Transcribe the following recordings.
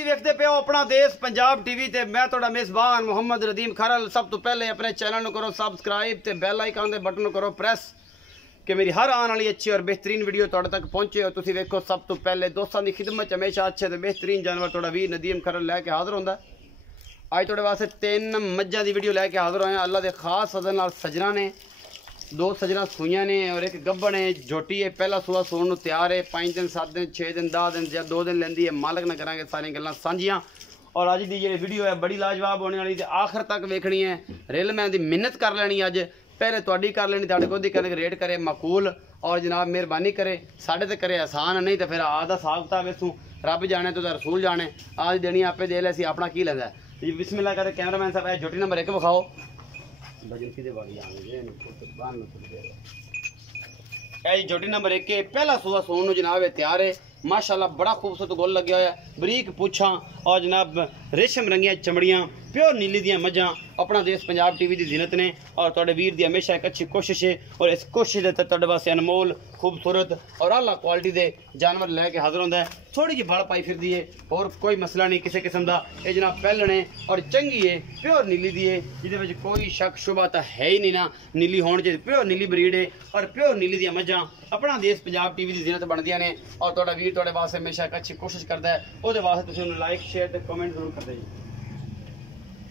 तुसी वेखदे पे हो अपना देश पंजाब टीवी ते मैं तुहाडा मेज़बान मुहम्मद रदीम खरल। सब तो पहले अपने चैनल नूं करो सबसक्राइब ते बैल आइकन दे बटन नूं करो प्रेस कि मेरी हर आने वाली अच्छी और बेहतरीन वीडियो तुहाडे तक पहुंचे। और तुसी वेखो सब तो पहले दोस्तों की खिदमत हमेशा अच्छे ते बेहतरीन जानवर तुहाडा वीर नदीम खरल लैके हाज़र होंदा। अज तुहाडे वास्ते 3 मज्जां दी वीडियो लैके हाज़र होए। अल्लाह दे खास सदन नाल सजना ने 2 सजना सूइयां ने और एक गब्बन है झोटी है। पहला सूआ सूण नूं तैयार है। 5 दिन 7 दिन 6 दिन 10 दिन या 2 दिन लैंदी है। मालक ना करांगे सारी गल्लां सांझियां। और अज दी जी वीडियो है बड़ी लाजवाब होने वाली, आखिर तक वेखनी है। रेल मैन दी मिन्नत कर लेनी अज, पहले तुहाडी कर लेनी, तुहाडे कोल दी करके रेट करे माकूल और जनाब मेहरबानी करे, साढ़े ते करे आसान, नहीं तो फिर आदा साहब किताब इसूं रब जाने तो रसूल जाने। आज देनी आपे दे ले, अपना की लैंदा जी। बिस्मिल्लाह करे कैमरामैन साहब झोटी नंबर 1 विखाओ। झोटी नंबर 1 पहला सूआ सूण नूं जनाब तैयार है। माशाल्लाह बड़ा खूबसूरत गोल लग्या होया, बरीक पुछां और जनाब रेशम रंगियां चमड़ियां, प्योर नीली दियां मझां। अपना देश पंजाब टीवी की जीनत ने और तुहाडे वीर दी हमेशा एक अच्छी कोशिश है। और इस कोशिश दे तुहाडे वास्ते अनमोल खूबसूरत और आला क्वालिटी दे जानवर लैके हाज़र होंदा है। थोड़ी जी बल पाई फिरदी है और कोई मसला नहीं किसी किस्म का। ये जनाब पैलन है और चंगी है, प्योर नीली दी है, जिहदे कोई शक शुबा तो है ही नहीं ना। नीली होने चाहिए, प्योर नीली ब्रीड है और प्योर नीली दियां मझां अपना देश पंजाब टीवी की जीनत बनदियां ने। और तुहाडा वीर तुहाडे वास्ते हमेशा एक अच्छी कोशिश करता है। उहदे वास्ते तुसीं उन्हें लाइक शेयर ते कमेंट जरूर करदे जी।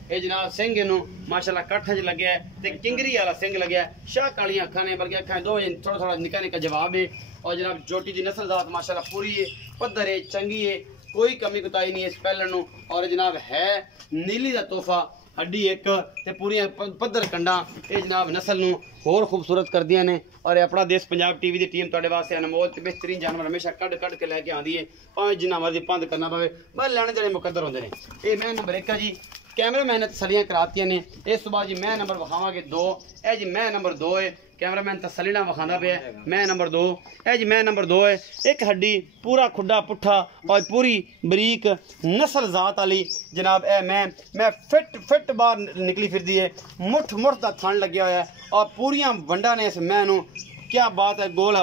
ये जनाब सिंह इनू माशाल्लाह काठा च लग्या है ते किंगरी वाला सिंह लग्या है। शाह कालियां अखां ने, बल्कि अखां दो थोड़ा थोड़ा निका निका जवाब है। और जनाब झोटी की नस्ल जात माशाल्लाह पूरी है, पद्धर है, चंगी है, कोई कमी कुताई नहीं है इस पैलन नूं। और जनाब है नीली का तोहफा, हड्डी एक ते पूरी पद्धर कंडा। ये जनाब नस्ल नूं होर खूबसूरत कर दियां ने। और अपना देश पंजाब टीवी की टीम तुहाडे वास्ते अनमोल ते बेहतरीन जानवर हमेशा कढ़ के लैके आंदी है। भावें जिन्ना मर्जी पंद करना पवे, बस लैने देने मुकद्दर होंदे ने। ये मैं नंबर 1 है जी। कैमरा मैन तसलियां करातियां ने। इस सुबह जी मैं नंबर विखावांगे 2। ए जी मैं नंबर 2 है। कैमरामैन तसली ना विखांदा पे मैं नंबर 2। ए जी मैं नंबर 2 है। एक हड्डी पूरा खुड्डा पुट्ठा और पूरी बरीक नस्ल जात वाली जनाब ए मैं फिट बाहर निकली फिरदी है। मुठ दा थन लग्या होया है और पूरियां वंडा ने इस मैं नूं। क्या बात है, गोल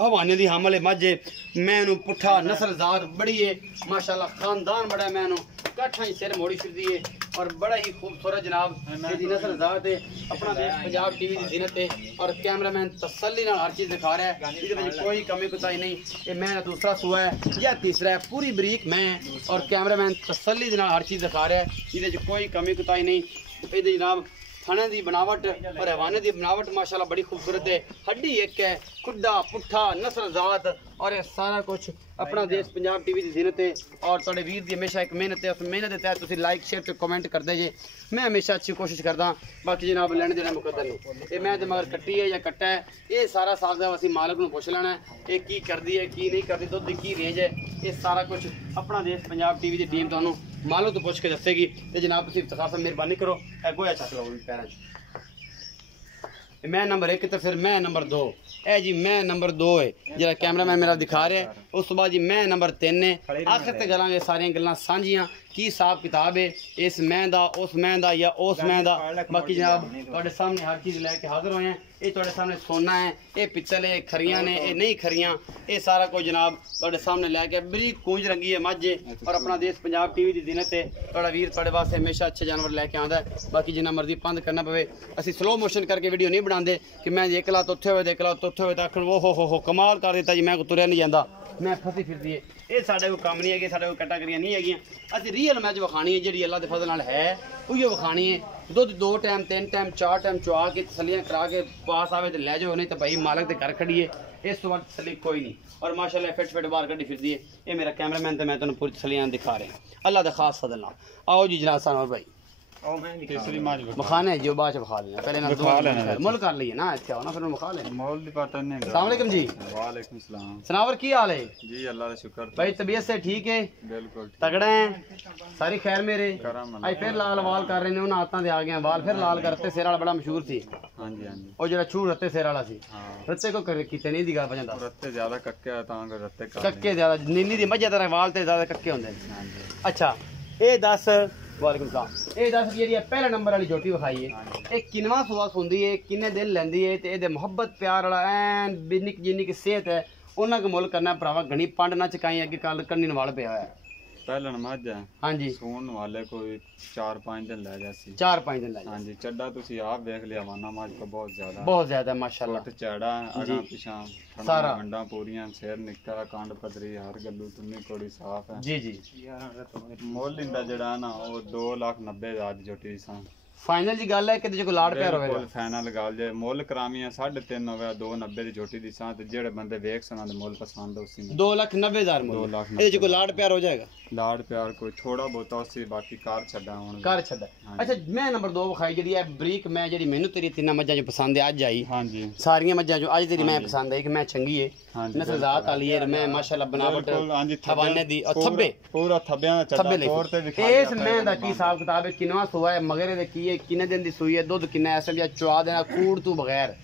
हवाने दी हामल है मझ है। मैं नूं पुट्ठा नस्ल जात बड़ी है माशाल्लाह, खानदान बड़ा है। मैं नूं काठा ही सिर मोड़ी फिरदी है और बड़ा ही खूबसूरत जनाब जी नस्ल जात है। अपना देश पंजाब टीवी की जीनत है और कैमरामैन तसल्ली नाल हर चीज़ दिखा रहा है। ये कोई कमी कुताई नहीं। ये मैं दूसरा सूआ है या तीसरा है, पूरी बरीक मैं और कैमरामैन तसल्ली नाल हर चीज़ दिखा रहा है। ये कोई कमी कुताई नहीं। ये जनाब थाने की बनावट और हवाने की बनावट माशाल्लाह बड़ी खूबसूरत है। हड्डी एक है, खुड्डा पुट्ठा नस्ल जात और ये सारा कुछ अपना देश पंजाब टीवी की जीनत है। और तुहाडे वीर की हमेशा एक मेहनत है, उस मेहनत के तहत तुसीं लाइक शेयर ते कमेंट करदे जे। मैं हमेशा अच्छी कोशिश करदा। बाकी जनाब लैने देने मुकद्दर नहीं। ये मैं मगर कट्टी है या कट्टा है, ये सारा साग असीं मालक नूं पुछ लेना है। ये की करदी है की नहीं करदी, दुध की रेंज है, ये सारा कुछ अपना देश पंजाब टीवी की टीम तुहानूं मालो तो पुछ के दसेगी। तो जनाब तुसीं इफ्तिखार मेहरबानी करो, गोया चक लो पैरां मैं नंबर 1 तो फिर मैं नंबर 2। ए जी मैं नंबर 2 है जरा कैमरामैन मेरा दिखा रहा है। उस तो बाद जी मैं नंबर 3 है। आखिर ते करांगे सारियां गल्लां सांझियां की हिसाब किताब है इस मैं दा उस मैं दा या उस मैं दा। बाकी जनाब तुहाडे सामने हर चीज़ लैके हाज़र होए हैं। ये तुहाडे सामने सोना है, ये पित्तल है, खरियां ने, ये नहीं खरियां, ये सारा कुछ जनाब तुहाडे सामने लैके बरीक कूंज रंगी है मझ है। और अपना देश पंजाब टीवी की जीनत है। तुहाडा वीर तुहाडे वास्ते हमेशा अच्छे जानवर लैके आंदा है। बाकी जिन्ना मर्जी पंद करना पवे, असीं स्लो मोशन करके वीडियो नहीं बनाते कि मैं एक लात उत्थे होए एक लात उत्थे होए तो आखण वो हो कमाल कर दिता जी, मैं तुरया नहीं जाता, मैं फसी फिरदी है। ये साढ़े कोई कम नहीं है, साढ़े कोई कैटागरियां नहीं है। असीं रियल मैच विखानी है जी अल्लाह के फजल नाल है, उही विखानी है। दुध 2 टाइम 3 टाइम 4 टाइम चुआ के तसलियां करा के पास आवे तो लै जाओ, नहीं तो भाई मालक के घर खड़िए। इस वक्त तसली कोई नहीं। और माशाल्लाह फिट बाहर कड्डी फिरदी है। ये मेरा कैमरामैन तो मैं तुहानूं पूरी तसलियां दिखा रहे हैं अल्लाह के खास फजल नाल। आओ जी जनाब सानोर भाई बखाने जो बाद बखा लेना, पहले मुल कर लिए ना, अच्छा हो ना फिर बखा लेना। अस्सलाम वालेकुम जी। वालेकुम सलाम। सनावर की हाल है जी? अल्लाह का शुक्र भाई, तबीयत से ठीक है? बिल्कुल तगड़ा है, सारी खैर मेरे। आज फिर लाल वाल कर रहे हैं, उन्हें हाथों से आ गए वाल फिर लाल करते। सिर वाला बड़ा मशहूर सी। हाँ जी हाँ जी। और जो छूट रत्ते सिर वाला सी, रत्ते को कीते नहीं दी गल वजह दस। रत्ते ज्यादा कक्के तां कर रत्ते कक्के ज्यादा नीली दी मझे तरह वाल ते ज्यादा कक्के होंदे। अच्छा ये दस वालेकुम सलाम। ये दस जी पहले नंबर वाली झोटी विखाई है, ये किनवा सुआ सुंदी है, किन्ने दिन लैंदी है, ते मुहब्बत प्यार वाला ऐन जिन्नी की सेहत है उन्ना को मुल करना भरावा। घनी पंड ना चकाई अगे कल कन्नी नवाल पिया है। ਪਹਿਲਣ ਮੱਝ ਹੈ हाँ जी ਸੂਣ ਵਾਲੇ ਕੋਈ 4-5 ਦਿਨ ਲੈ ਜਾਸੀ 4-5 दिन लगे ਹਾਂਜੀ ਚੱਡਾ ਤੁਸੀਂ ਆਪ ਵੇਖ ਲਿਆ ਵਾਨਾ ਮੱਝ ਕੋ ਬਹੁਤ ਜ਼ਿਆਦਾ बहुत ज्यादा माशाल्लाह ਛੋਟ ਚੜਾ ਅਗਾ ਪਿਛਾਂ ਸਾਰਾ। ਗੰਡਾ ਪੂਰੀਆਂ ਸਿਰ ਨਿੱਕਾ ਕੰਡ ਪਤਰੀ ਹਰ ਗੱਲੂ ਤੁੰਨੀ ਕੋੜੀ ਸਾਫ ਹੈ जी जी ਮੁੱਲ ਇੰਦਾ ਜਿਹੜਾ ਨਾ ਉਹ 2,90,000 ਦੀ ਝੋਟੀ ਸਾਂ फाइनल जी गल है कि जो लाड़ प्यार होगा ਬਿਲਕੁਲ ਫਾਈਨਲ ਗੱਲ ਜੇ ਮੁੱਲ ਕਰਾਮੀਆਂ 3.5 ਹੋਵੇ 290 ਦੀ ਝੋਟੀ ਦੀ ਸਾਂ ਤੇ ਜਿਹੜੇ ਬੰਦੇ ਵੇਖ ਸਨਾਂ ਦੇ ਮੁੱਲ ਪਸੰਦ ਉਸੇ ਨੂੰ 2,90,000 2 मुल ਲੱਖ ये जो लाड़ प्यार हो जाएगा ਲਾੜ ਪਿਆਰ ਕੋਈ ਥੋੜਾ ਬਹੁਤਾ ਉਸੇ ਬਾਕੀ ਕਾਰ ਛੱਡਾ ਹੁਣ कर छड़ा अच्छा मैं नंबर 2 विखाई जी है बरीक मैं जी मैनू तेरी तीन मज्जा जो पसंद है अज आई ਹਾਂਜੀ सारियां मज्जा जो अज तेरी मैं पसंद आई कि मैं चंगी है ਹਾਂਜੀ नस्ल जात वाली है मैं माशाल्लाह बनावट ਬਿਲਕੁਲ ਹਾਂਜੀ हवाने दी और थब्बे ਪੂਰਾ ਥੱਬਿਆਂ ਦਾ थब्बे ਚੱਡਾ ਤੌਰ ਤੇ ले ਵਿਖਾ इस मैं दा की हिसाब किताब है किनवा सुआ है मगरे दे की है किने दिन दी सुई है दूध किन्ना ऐसा भी चुआ देना कूड़ तू बगैर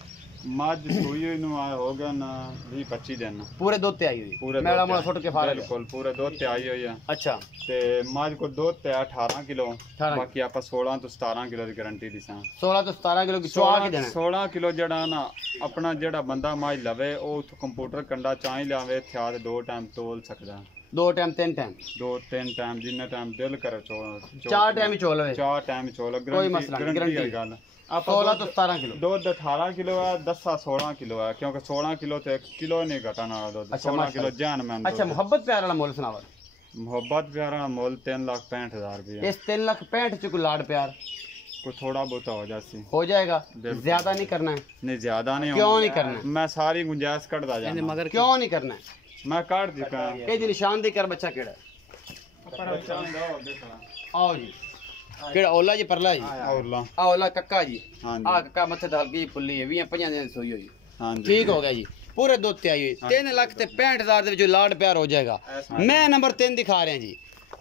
ਮੱਝ ਸੂਈ ਹੋਈ ਨੂੰ ਆ ਹੋ ਗਿਆ ਨਾ 20-25 ਦਿਨ पूरे दूध ते आई हुई ਪੂਰੇ मेरा ਦੁੱਧ मोड़ ਤੇ फुट के फाड़ ਬਿਲकुਲ ਪੂਰੇ ਦੁੱਧ ਤੇ ਆਈ ਹੋਈ ਆ अच्छा ਤੇ ਮੱਝ ਕੋ ਦੁੱਧ ਤੇ 18 ਕਿਲੋ 18 ਬਾਕੀ ਆਪਾਂ 16 ਤੋਂ 17 ਕਿਲੋ ਦੀ ਗਾਰੰਟੀ ਦੀ ਸਾਂ 16 तो 17 किलो की चुआ के देना 16 ਕਿਲੋ ਜਿਹੜਾ ਨਾ ਆਪਣਾ ਜਿਹੜਾ ਬੰਦਾ ਮੱਝ ਲਵੇ ਉਹ ਉੱਥੋਂ ਕੰਪਿਊਟਰ ਕੰਡਾ ਚਾਹ ਹੀ ਲਾਵੇ ਇੱਥੇ ਆ ਤੇ 2 ਟਾਈਮ ਤੋਲ ਸਕਦਾ 2 टाइम 3 टाइम 2-3 ਟਾਈਮ ਜਿੰਨਾ ਟਾਈਮ ਦਿਲ ਕਰੇ ਚੋਲ 4 टाइम ही चोल है 4 ਟਾਈਮ ਚੋਲ ਕੋਈ ਮਸਲਾ ਨਹੀਂ, ਗਾਰੰਟੀ guarantee। ਗੱਲ 16 तो 17 किलो ਦੁੱਧ 18 ਕਿਲੋ ਹੈ 16 ਕਿਲੋ ਹੈ ਕਿਉਂਕਿ 16 ਕਿਲੋ ਤੇ 1 ਕਿਲੋ ਨਹੀਂ ਘਟਣ ਵਾਲਾ ਦੁੱਧ ਅੱਛਾ, 16 ਕਿਲੋ ਜਾਨ ਮੈਂ अच्छा मोहब्बत प्यार वाला मोल सुनावा ਮੁਹੱਬਤ ਪਿਆਰਾ ਦਾ ਮੁੱਲ 3,65,000 ਰੁਪਏ इस 3,65,000 च कोई लाड़ प्यार ਕੋਈ ਥੋੜਾ ਬਹੁਤਾ ਹੋ ਜਾਸੀ हो जाएगा बिल्कुल। ज्यादा नहीं करना है ਨਹੀਂ ਜ਼ਿਆਦਾ ਨਹੀਂ क्यों ਹੋਣਾ। नहीं करना है ਮੈਂ ਸਾਰੀ ਗੁੰਜਾਇਸ਼ ਕੱਢਦਾ ਜਾਣਾ मगर क्यों नहीं करना है ਮੈਂ ਕੱਢ ਦਿੱਤਾ ये दी निशानदेही कर बच्चा केड़ा आओ जी केड़ा ओला जी परला जी ਔਰਲਾ आ ओला कक्का जी ਹਾਂਜੀ आ कक्का मथे ते हल्की फुल्ली है 20-25 दिन सोई हुई ਹਾਂਜੀ ठीक हो गया जी पूरे दुध ते आई हुई 3,65,000 ਦੇ ਵਿੱਚ ਲਾੜ ਪਿਆਰ ਹੋ ਜਾਏਗਾ मैं नंबर 3 दिखा रहे हैं जी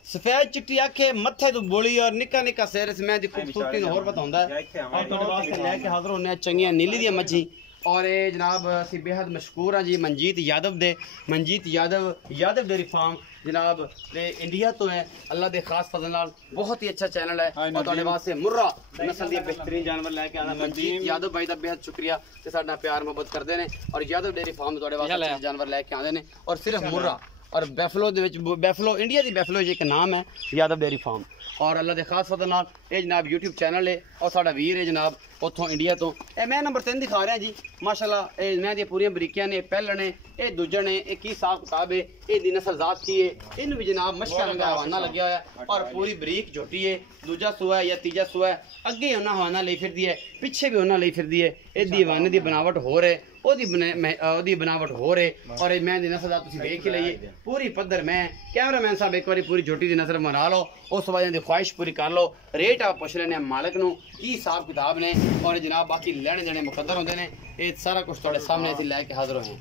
सफेद चिट्टी आखे मथे तो बोली और निक्का निक्का सिर इस मैं दी खूबसूरती ਨੂੰ ਹੋਰ बताਉਂਦਾ है और ਤੁਹਾਡੇ ਵਾਸਤੇ ਲੈ ਕੇ ਹਾਜ਼ਰ ਹੁੰਨੇ ਆ ਚੰਗੀਆਂ ਨੀਲੀ ਦੀਆਂ ਮੱਛੀ और ये जनाब ਅਸੀਂ बेहद मशहूर हाँ जी मनजीत यादव दे मनजीत यादव डेयरी फार्म जनाब ते इंडिया तो है अल्लाह दे खास फजल नाल बहुत ही अच्छा चैनल है और ਤੁਹਾਡੇ ਵਾਸਤੇ मुर्रा नस्ल दी बेहतरीन जानवर लेके आना मनजीत यादव भाई दा बेहद शुक्रिया ते साडा प्यार मोहब्बत करदे ने और यादव डेयरी फार्म ਤੁਹਾਡੇ ਵਾਸਤੇ अच्छे जानवर लेके आंदे ने और सिर्फ मुर्रा और बैफलो दे विच बैफलो इंडिया दी बैफलो एक नाम है यादव डेयरी फार्म और अल्लाह दे खास फजल नाल ये जनाब यूट्यूब चैनल है और साडा वीर है जनाब उतों इंडिया तो ये मैं नंबर 3 दिखा रहा जी माशाल्लाह ये मैं दी पूरी बरीकियां ने पहले ने ये दूजे ने एक ही हिसाब किताब है ये दी नस्ल जात की है इन भी जनाब मशका रंगा हवाना लग्या होया है और पूरी बरीक झोटी है दूजा सुआ है या तीजा सुआ है अगे उन्हें हवाना ले फिरदी है पीछे भी उन्हें ले फिरदी है ये दीवाने दी बनावट हो रहे ओदी बनावट हो रहे और मैं दी नस्ल तुसीं वेख ही लईए पूरी पद्धर मैं कैमरामैन साहब एक बारी पूरी झोटी दी नजर मना लो उस वजह दी ख्वाहिश पूरी कर लो रेट आप पुछ लेने मालिक नूं की हिसाब किताब ने और जनाब बाकी लेने देने मुकद्दर होंदे ने ये सारा कुछ तुहाडे सामने असीं लैके हाज़र होए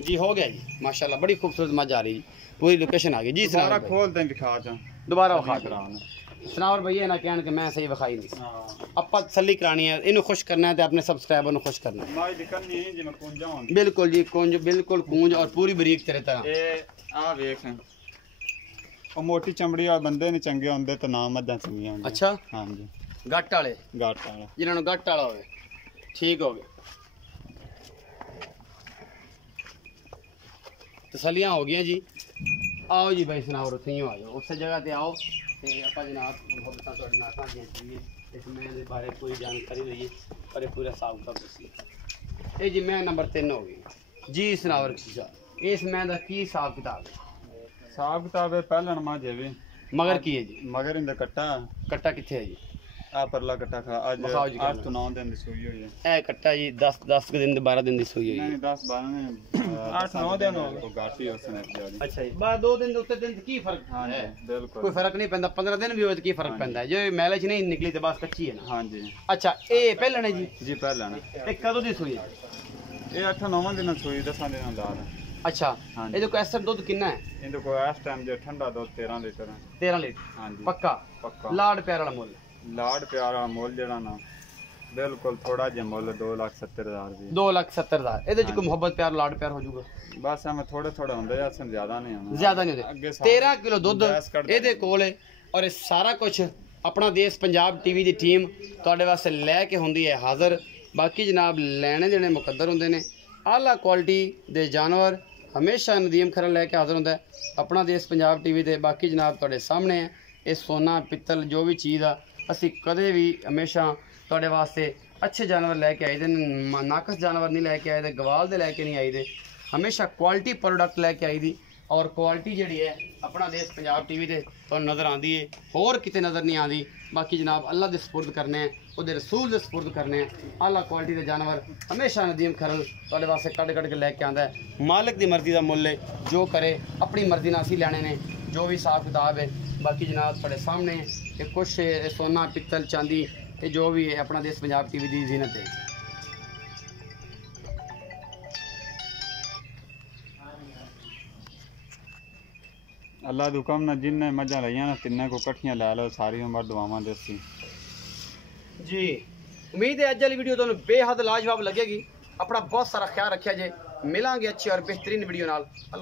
जी हो गया जी माशाल्लाह बड़ी खूबसूरत मझ आ रही जी पूरी लोकेशन आ गई जी ਸਾਰਾ सनार ਖੋਲ ਤੇ ਵਿਖਾ ਚਾ दोबारा विखा करा सनावर भैया ना कहन कि मैं सही विखाई नहीं ਹਾਂ ਆਪਾਂ तसल्ली करानी है इन्हू खुश करना है ते अपने सब्सक्राइबर ਨੂੰ खुश करना है ਮਾਈ ਦੀ ਕੰਨੀ ਜਿਵੇਂ ਕੁੰਜਾਂ ਹੁੰਦੀ बिल्कुल जी कुंज बिल्कुल कूंज और पूरी बरीक तेरे तरह ਇਹ ਆ ਵੇਖ ਉਹ ਮੋਟੀ ਚਮੜੀ ਵਾਲੇ ਬੰਦੇ ਨੇ ਚੰਗੇ ਹੁੰਦੇ ਤੇ ਨਾ ਮੱਝਾਂ ਚੰਗੀਆਂ ਹੁੰਦੀਆਂ अच्छा ਹਾਂਜੀ गट वाले ਗਾਟ ਵਾਲਾ जिन्हों ਨੂੰ गट वाला होवे ठीक हो गया तसलियां हो गई जी आओ जी भाई सुनाओ उत्थे आ जाओ उस जगह ते आओ ते ਆਪਾਂ जनाब ਮੁਹੱਬਤਾਂ ਤੁਹਾਡੇ ਨਾਲ ਸਾਂਝੀਆਂ ਕਰੀਏ ਇਸ ਮੈਂ ਦੇ ਬਾਰੇ ਕੋਈ ਜਾਣਕਾਰੀ ਲਈਏ ਪਰ ਇਹ ਪੂਰਾ ਹਿਸਾਬ ਦਾ ਦੱਸੀਏ ਇਹ ਜੀ ਮੈਂ ਨੰਬਰ 3 ਹੋ ਗਈ ਜੀ ਸੁਨਾਵਰ ਜੀ ਇਸ ਮੈਂ ਦਾ ਕੀ ਹਿਸਾਬ ਕਿਤਾਬ ਹੈ ਸਾਬ ਕਿਤਾਬ ਪਹਿਲਣ ਮਾ ਜੇਵੇ ਮਗਰ ਕੀ ਹੈ ਜੀ ਮਗਰ ਇਹਦਾ ਕੱਟਾ ਕੱਟਾ ਕਿੱਥੇ ਹੈ ਜੀ ਆ ਪਰਲਾ ਕੱਟਾ ਖਾ ਅੱਜ ਵਿਖਾਓ ਜੀ 8 ਤੋਂ 9 ਦਿਨ ਦੀ ਸੂਈ ਹੋਈ ਹੈ ਇਹ ਕੱਟਾ ਜੀ 10 ਦਿਨ ਦੇ 12 ਦਿਨ ਦੀ ਸੂਈ ਹੋਈ ਹੈ ਨਹੀਂ 10 12 ਨੇ 8 9 ਦਿਨ ਹੋ ਗਏ ਕੋ ਗਾਟੀ ਉਸ ਨੇ ਜਿਆਦਾ ਅੱਛਾ ਜੀ ਬਾਅਦ 2 ਦਿਨ ਦੇ ਉੱਤੇ ਦਿਨ ਕੀ ਫਰਕ ਹਾਂਜੀ ਹੈ ਬਿਲਕੁਲ ਕੋਈ ਫਰਕ ਨਹੀਂ ਪੈਂਦਾ 15 ਦਿਨ ਵੀ ਹੋਵੇ ਤਾਂ ਕੀ ਫਰਕ ਪੈਂਦਾ ਹੈ ਜੇ ਮੈਲੇ 'ਚ ਨਹੀਂ ਨਿਕਲੀ ਤੇ ਬਸ ਕੱਚੀ ਹੈ ਨਾ ਹਾਂਜੀ ਅੱਛਾ ਇਹ ਪਹਿਲਾਂ ਨੇ ਜੀ ਜੀ ਪਹਿਲਣ ਇਹ ਕਦੋਂ ਦੀ ਸੂਈ ਹੈ ਇਹ 8 9 ਦਿਨ ਸੂਈ 10 ਦਿਨਾਂ ਦਾ ਅੱਛਾ ਹਾਂਜੀ। ਇਹਦੇ ਕੋਲ ਐਸਰ ਦੁੱਧ ਕਿੰਨਾ ਹੈ ਇਹਦੇ ਕੋਲ ਇਸ ਟਾਈਮ ਜੇ ਠੰਡਾ ਦੁੱਧ 13 ਲੀਟਰ 13 ਲੀਟਰ ਹਾਂਜੀ ਪੱਕਾ ਪੱਕਾ ਲਾੜ ਪਿਆਰ ਵਾਲਾ ਮੁੱਲ ਲਾੜ ਪਿਆਰਾ ਮੁੱਲ ਜਿਹੜਾ ਨਾ ਬਿਲਕੁਲ ਥੋੜਾ ਜਿਹਾ ਮੁੱਲ 2,70,000 ਦੀ 2,70,000 ਇਹਦੇ 'ਚ ਕੋਈ ਮੁਹੱਬਤ ਪਿਆਰ ਲਾੜ ਪਿਆਰ ਹੋ ਜਾਊਗਾ ਬਸ ਐਵੇਂ ਥੋੜੇ ਥੋੜੇ ਹੁੰਦੇ ਆ ਸਨ ਜ਼ਿਆਦਾ ਨਹੀਂ ਹੋਣਾ ਜ਼ਿਆਦਾ ਨਹੀਂ ਅੱਗੇ ਹੁੰਦੇ 13 ਕਿਲੋ ਦੁੱਧ ਗੈਸ ਕੱਢ ਇਹਦੇ ਕੋਲ ਹੈ ਔਰ ਇਹ ਸਾਰਾ ਕੁਝ ਆਪਣਾ ਦੇਸ਼ ਪੰਜਾਬ ਟੀਵੀ ਦੀ ਟੀਮ ਤੁਹਾਡੇ ਵਾਸਤੇ ਲੈ ਕੇ ਹੁੰਦੀ ਹੈ ਹਾਜ਼ਰ ਬਾਕੀ ਜਨਾਬ ਲੈਣੇ ਦੇਣੇ ਮੁਕੱਦਰ ਹੁੰਦੇ ਨੇ ਆਲਾ ਕੁਆਲਿਟੀ ਦੇ ਜਾਨਵਰ हमेशा नदीम खरल लैके हाजिर होंदा है अपना देश पंजाब टीवी ते। बाकी जनाब तुहाडे सामने है ये सोना पित्तल जो भी चीज़ आ असी कदे भी हमेशा तुहाडे वास्ते अच्छे जानवर लैके आए दे, नाकस जानवर नहीं लैके आए दे, गवाल दे लैके नहीं आई दे, हमेशा क्वालिटी प्रोडक्ट लैके आई दी। और क्वालिटी जी है अपना देश पंजाब टीवी ते तो नज़र आती है, होर किते नज़र नहीं आती। बाकी जनाब अल्लाह दे सपुर्द करने हैं, उहदे रसूल दे सपुर्द करने हैं। आला क्वालिटी के जानवर हमेशा नदीम खरल तुहाडे वास्ते कट कट के लैके आंदा है। मालिक दी मर्जी का मुल है, जो करे अपनी मर्जी नाल असीं लैणे ने, जो भी हिसाब किताब है। बाकी जनाब तुहाडे सामने ये कुछ सोना पित्तल चांदी ये जो भी है अपना देश पंजाब टीवी की जीनत है। अल्लाह दे हुक्म नाल जिन्ने मझां लईयां ना तिन्ने को कट्ठियां लै लो, सारी उम्र दुआवां देसी। जी उम्मीद है अज वाली वीडियो तुहानूं बेहद लाजवाब लगेगी। अपना बहुत सारा ख्याल रखिया जे, मिलांगे अच्छी और बेहतरीन वीडियो नाल।